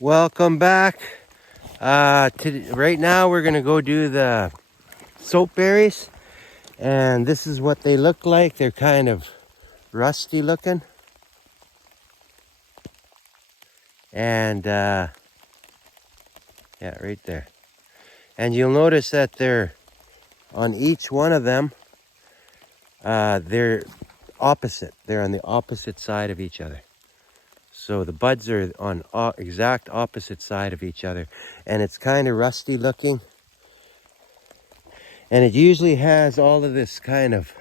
Welcome back. Right now we're gonna go do the soapberries, and this is what they look like. They're kind of rusty looking, and yeah, right there. And you'll notice that they're on each one of them. They're opposite. They're on the opposite side of each other. So the buds are on exact opposite side of each other, and it's kind of rusty looking. And it usually has all of this kind of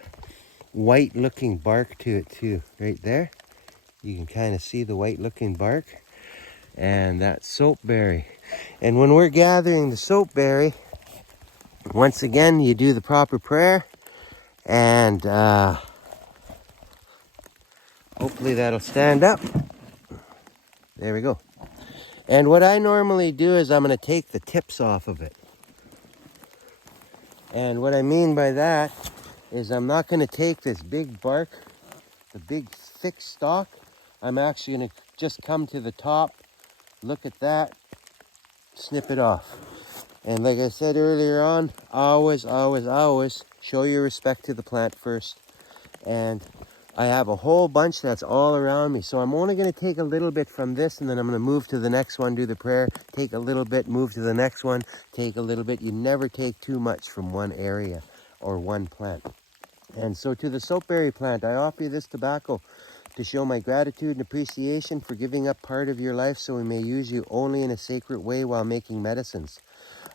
white looking bark to it too, right there. You can kind of see the white looking bark, and that's soapberry. And when we're gathering the soapberry, once again, you do the proper prayer, and hopefully that'll stand up. There we go. And what I normally do is I'm going to take the tips off of it. And what I mean by that is I'm not going to take this big bark, the big thick stalk. I'm actually going to just come to the top, look at that, snip it off. And like I said earlier on, always show your respect to the plant first. And I have a whole bunch that's all around me. So I'm only going to take a little bit from this, and then I'm going to move to the next one, do the prayer, take a little bit, move to the next one, take a little bit. You never take too much from one area or one plant. And so to the soapberry plant, I offer you this tobacco to show my gratitude and appreciation for giving up part of your life so we may use you only in a sacred way while making medicines.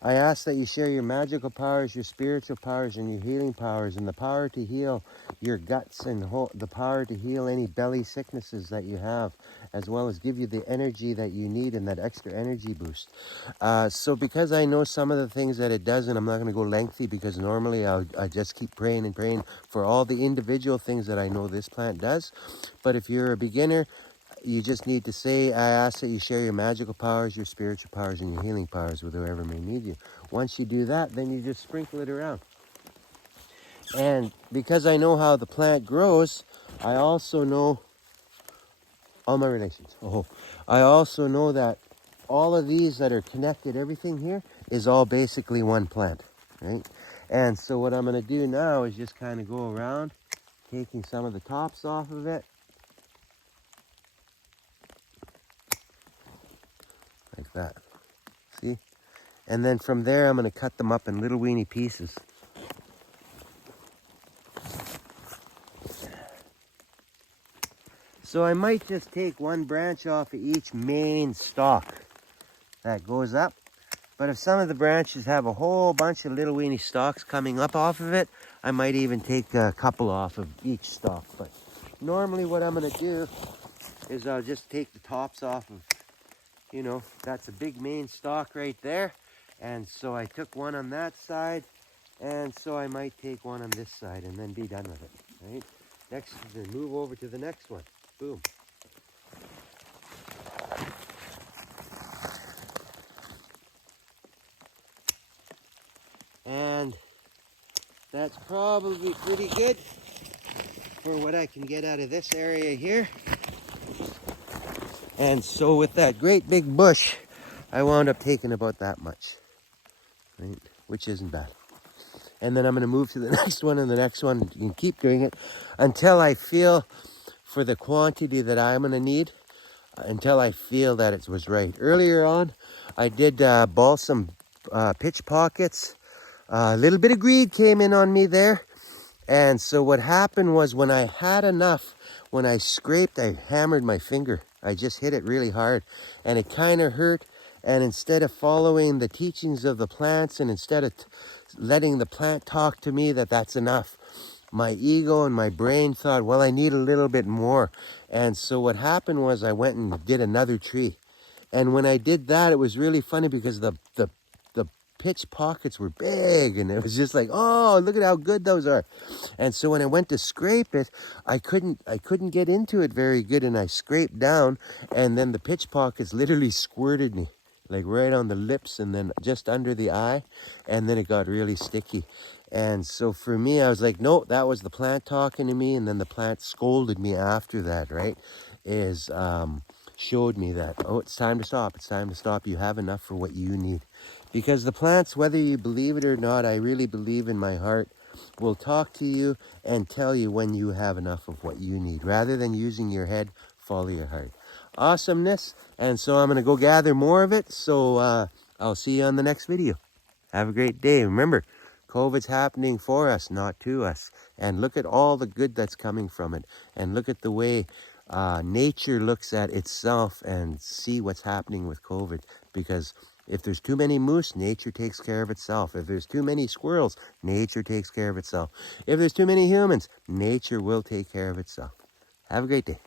I ask that you share your magical powers, your spiritual powers, and your healing powers, and the power to heal your guts and the power to heal any belly sicknesses that you have, as well as give you the energy that you need and that extra energy boost. So because I know some of the things that it does, and I'm not going to go lengthy because normally I just keep praying and praying for all the individual things that I know this plant does. But if you're a beginner, you just need to say, I ask that you share your magical powers, your spiritual powers, and your healing powers with whoever may need you. Once you do that, then you just sprinkle it around. And because I know how the plant grows, I also know all my relations. I also know that all of these that are connected, everything here, is all basically one plant, right? And so what I'm going to do now is just kind of go around, taking some of the tops off of it, like that. See? And then from there, I'm going to cut them up in little weeny pieces. So I might just take one branch off of each main stalk that goes up. But if some of the branches have a whole bunch of little weeny stalks coming up off of it, I might even take a couple off of each stalk. But normally what I'm going to do is I'll just take the tops off of, that's a big main stalk right there. And so I took one on that side, and so I might take one on this side and then be done with it, right? Next, then move over to the next one. Boom. And that's probably pretty good for what I can get out of this area here. And so with that great big bush, I wound up taking about that much, right? Which isn't bad. And then I'm going to move to the next one and the next one, and keep doing it until I feel for the quantity that I'm going to need, until I feel that it was right. Earlier on, I did balsam pitch pockets. A little bit of greed came in on me there. And so what happened was when I had enough, when I scraped, I hammered my finger. I just hit it really hard, and it kind of hurt. And instead of following the teachings of the plants, and instead of letting the plant talk to me that that's enough, my ego and my brain thought, well, I need a little bit more. And so what happened was I went and did another tree. And when I did that, it was really funny because the pitch pockets were big, and it was just like, oh, look at how good those are. And so when I went to scrape it, I couldn't get into it very good, and I scraped down, and then the pitch pockets literally squirted me, like right on the lips and then just under the eye, and then it got really sticky. And so for me, I was like, no, that was the plant talking to me, and then the plant scolded me after that, right? showed me that, oh, it's time to stop. It's time to stop. You have enough for what you need. Because the plants, whether you believe it or not, I really believe in my heart, will talk to you and tell you when you have enough of what you need. Rather than using your head, follow your heart. Awesomeness. And so I'm going to go gather more of it. So I'll see you on the next video. Have a great day. Remember, COVID's happening for us, not to us. And look at all the good that's coming from it. And look at the way nature looks at itself and see what's happening with COVID. Because if there's too many moose, nature takes care of itself. If there's too many squirrels, nature takes care of itself. If there's too many humans, nature will take care of itself. Have a great day.